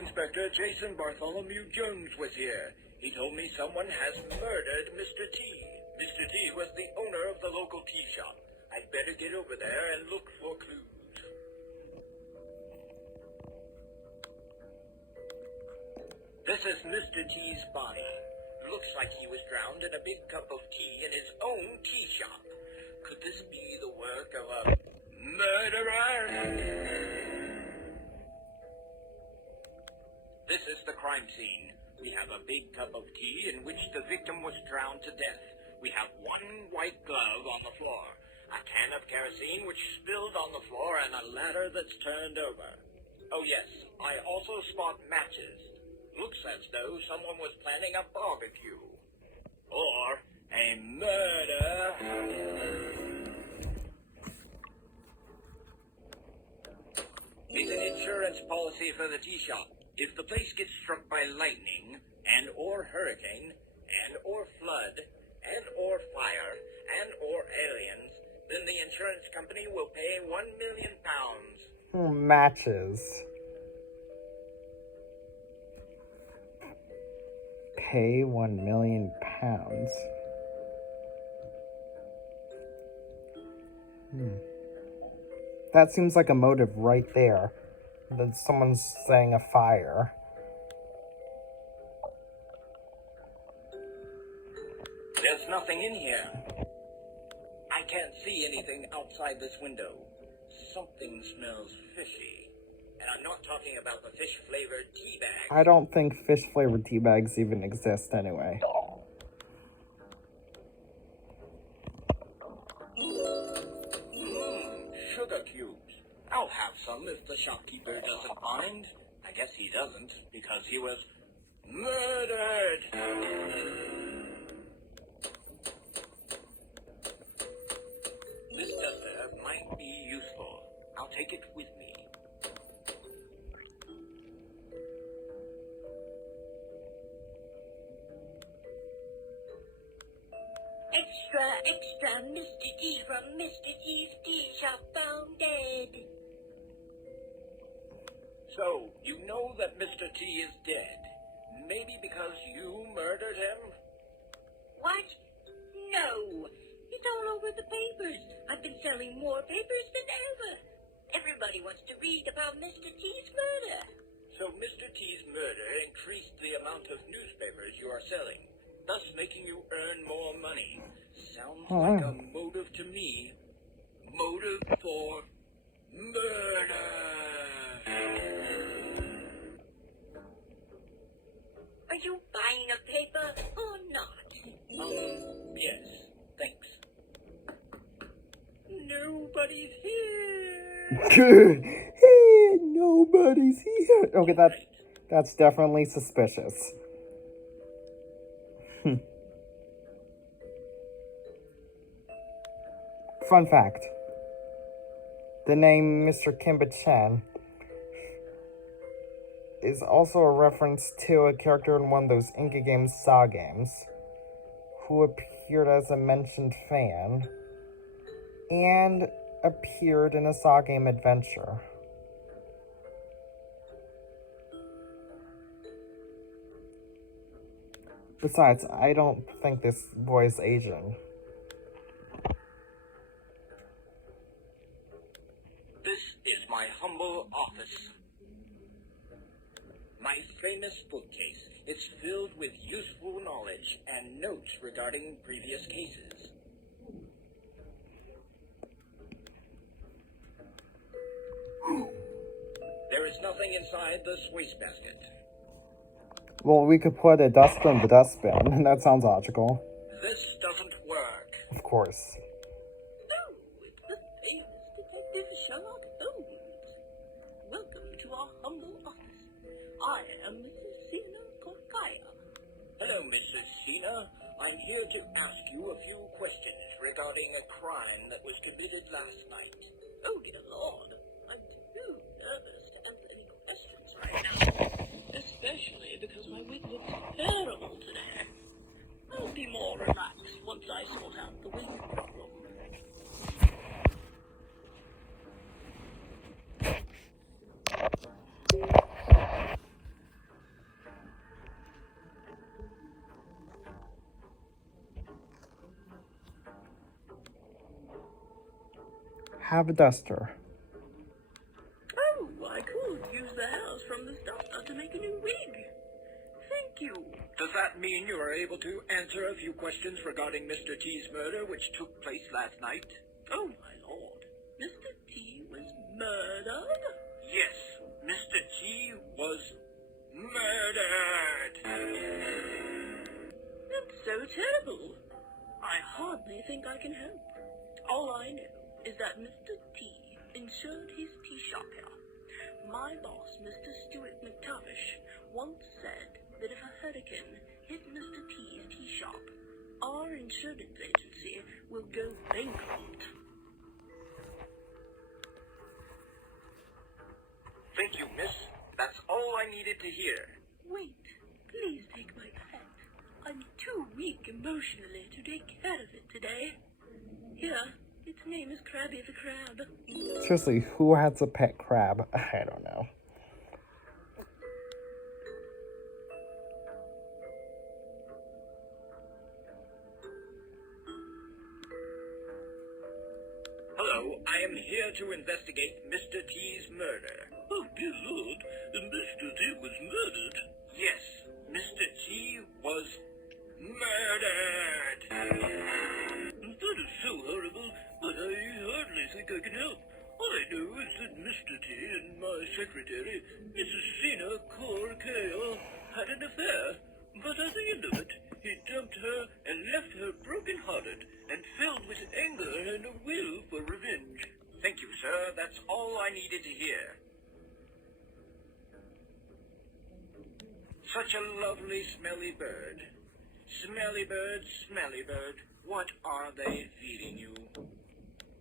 Inspector Jason Bartholomew Jones was here. He told me someone has murdered Mr. T. Mr. T was the owner of the local tea shop. I'd better get over there and look for clues. This is Mr. T's body. Looks like he was drowned in a big cup of tea in his own tea shop. Could this be the work of a murderer? This is the crime scene. We have a big cup of tea in which the victim was drowned to death. We have one white glove on the floor, a can of kerosene which spilled on the floor, and a ladder that's turned over. Oh yes, I also spot matches. Looks as though someone was planning a barbecue. Or a murder. It's an insurance policy for the tea shop. If the place gets struck by lightning, and or hurricane, and or flood, and or fire, and or aliens, then the insurance company will pay £1 million. Matches. Pay £1 million. That seems like a motive right there. That someone's setting a fire. There's nothing in here. I can't see anything outside this window. Something smells fishy. And I'm not talking about the fish-flavored tea bag. I don't think fish-flavored tea bags even exist anyway. Sugar cubes. I'll have some if the shopkeeper doesn't mind. I guess he doesn't, because he was murdered. This duster might be useful. I'll take it with me. Extra, extra, Mr. T from Mr. T's tea shop found dead. So, you know that Mr. T is dead. Maybe because you murdered him? What? No. It's all over the papers. I've been selling more papers than ever. Everybody wants to read about Mr. T's murder. So Mr. T's murder increased the amount of newspapers you are selling, thus making you earn more money. Sounds like a motive to me. Motive for murder. Are you buying a paper or not? Yes. Thanks. Nobody's here. Nobody's here. Okay, that's definitely suspicious. Fun fact. The name Mr. Kimber Chan is also a reference to a character in one of those Inca Games Saw games who appeared as a mentioned fan and appeared in a Saw game adventure. Besides, I don't think this boy is Asian. This is my humble office. My famous bookcase. It's filled with useful knowledge and notes regarding previous cases. There is nothing inside this wastebasket. Well, we could put a dustbin in the dustbin. That sounds logical. This doesn't work. Of course. Oh, it's the famous Detective Sherlock Holmes. Welcome to our humble office. I am Mrs. Sina Korkaya. Hello, Mrs. Sina. I'm here to ask you a few questions regarding a crime that was committed last night. Oh, dear Lord. I'm too nervous to answer any questions right now. Especially because my wig looks terrible today. I'll be more relaxed once I sort out the wig problem. have a duster. Oh, I could use the hairs from this duster to make a new wig. Thank you. Does that mean you are able to answer a few questions regarding Mr. T's murder, which took place last night? Oh, my lord. Mr. T was murdered? Yes, Mr. T was murdered. That's so terrible. I hardly think I can help. All I know is that Mr. T insured his tea shop here. My boss, Mr. Stuart McTavish, once said that if a hurricane hit Mr. T's tea shop, our insurance agency will go bankrupt. Thank you, miss. That's all I needed to hear. Wait, please take my pet. I'm too weak emotionally to take care of it today. Here, its name is Krabby the Crab. Seriously, who has a pet crab? I don't know. Hello, I am here to investigate Mr. T's murder. Oh, dear Lord, Mr. T was murdered. Yes, Mr. T was murdered. That is so horrible, but I hardly think I can help. All I know is that Mr. T and my secretary, Mrs. Sina Corkale, had an affair. But at the end of it, he dumped her and left her broken-hearted and filled with anger and a will for revenge. Thank you, sir. That's all I needed to hear. Such a lovely smelly bird. Smelly bird, smelly bird. What are they feeding you?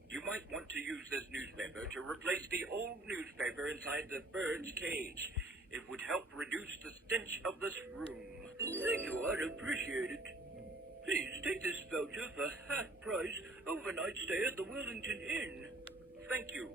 You might want to use this newspaper to replace the old newspaper inside the bird's cage. It would help reduce the stench of this room. Thank you, I'd appreciate it. Please take this voucher for half-price overnight stay at the Wellington Inn. Thank you.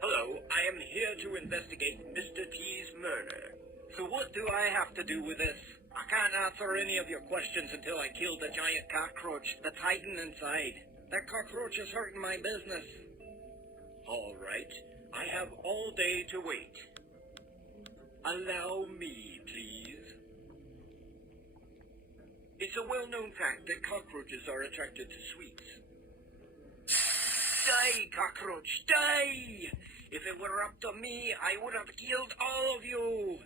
Hello, I am here to investigate Mr. T's murder. So what do I have to do with this? I can't answer any of your questions until I kill the giant cockroach that's hiding inside. That cockroach is hurting my business. All right, I have all day to wait. Allow me, please. It's a well-known fact that cockroaches are attracted to sweets. Die, cockroach, die! If it were up to me, I would have killed all of you.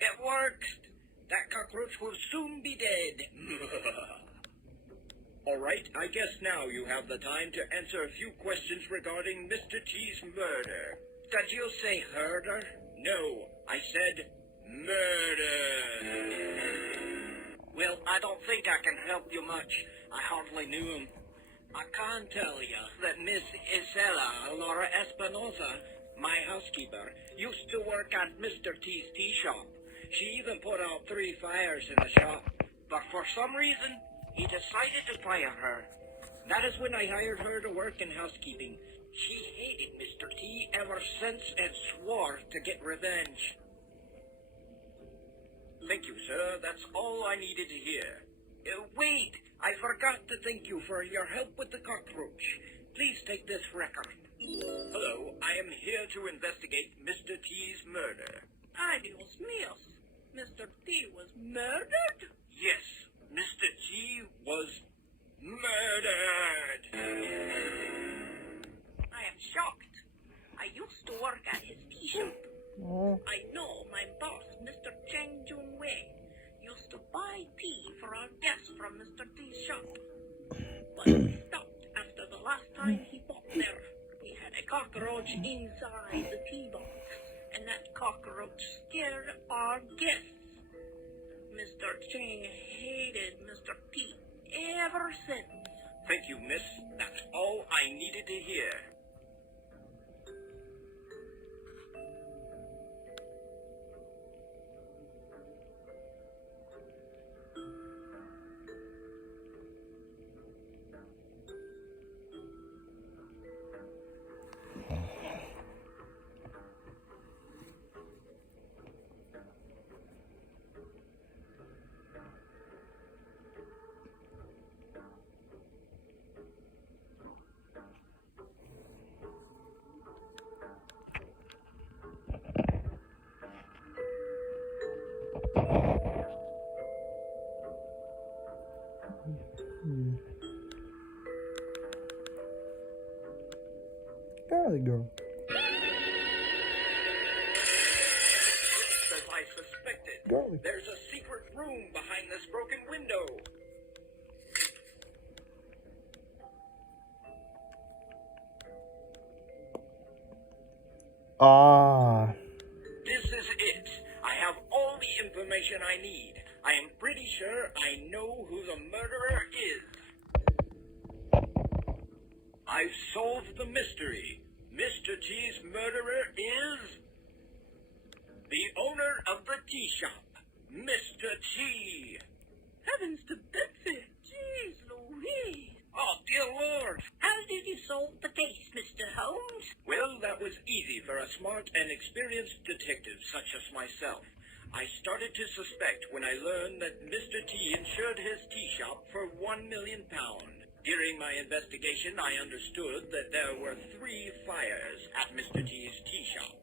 It worked. That cockroach will soon be dead. All right, I guess now you have the time to answer a few questions regarding Mr. T's murder. Did you say herder? No, I said murder. Well, I don't think I can help you much. I hardly knew him. I can tell you that Miss Isela Laura Espinosa, my housekeeper, used to work at Mr. T's tea shop. She even put out 3 fires in the shop. But for some reason, he decided to fire her. That is when I hired her to work in housekeeping. She hated Mr. T ever since and swore to get revenge. Thank you, sir. That's all I needed to hear. Wait! I forgot to thank you for your help with the cockroach. Please take this record. Hello, I am here to investigate Mr. T's murder. Ay, Dios míos. Mr. T was murdered? Yes, Mr. T was murdered. I am shocked. I used to work at his tea shop. I know my boss, Mr. Chang Jun-wei, used to buy tea for our guests from Mr. T's shop. But he stopped after the last time he bought there. He had a cockroach inside the tea box, and that cockroach scared our guests. Mr. Chang hated Mr. T ever since. Thank you, miss. That's all I needed to hear. Girly girl. Just as I suspected, Girly. there's a secret room behind this broken window. Ah. This is it. I have all the information I need. I am pretty sure I know who the murderer is. I've solved the mystery. Mr. T's murderer is the owner of the tea shop, Mr. T. Heavens to Betsy! Jeez Louise! Oh, dear Lord. How did you solve the case, Mr. Holmes? Well, that was easy for a smart and experienced detective such as myself. I started to suspect when I learned that Mr. T insured his tea shop for £1 million. During my investigation, I understood that there were 3 fires at Mr. T's tea shop.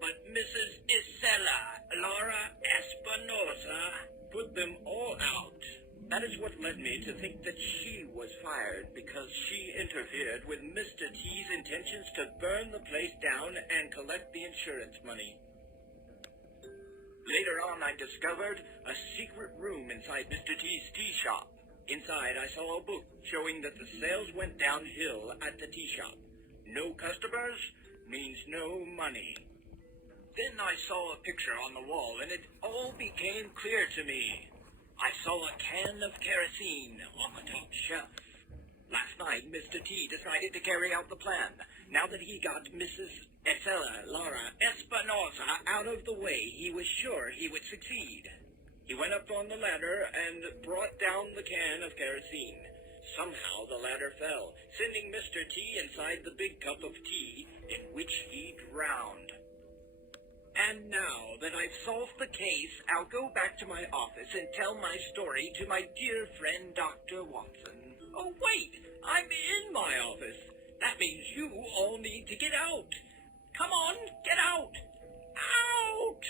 But Mrs. Isela Laura Espinosa put them all out. That is what led me to think that she was fired because she interfered with Mr. T's intentions to burn the place down and collect the insurance money. Later on, I discovered a secret room inside Mr. T's tea shop. Inside, I saw a book showing that the sales went downhill at the tea shop. No customers means no money. Then I saw a picture on the wall, and it all became clear to me. I saw a can of kerosene on the top shelf. Last night, Mr. T decided to carry out the plan. Now that he got Mrs. Estela Laura Espinosa out of the way, he was sure he would succeed. He went up on the ladder and brought down the can of kerosene. Somehow the ladder fell, sending Mr. T inside the big cup of tea, in which he drowned. And now that I've solved the case, I'll go back to my office and tell my story to my dear friend Dr. Watson. Oh, wait! I'm in my office. That means you all need to get out. Come on, get out! Out!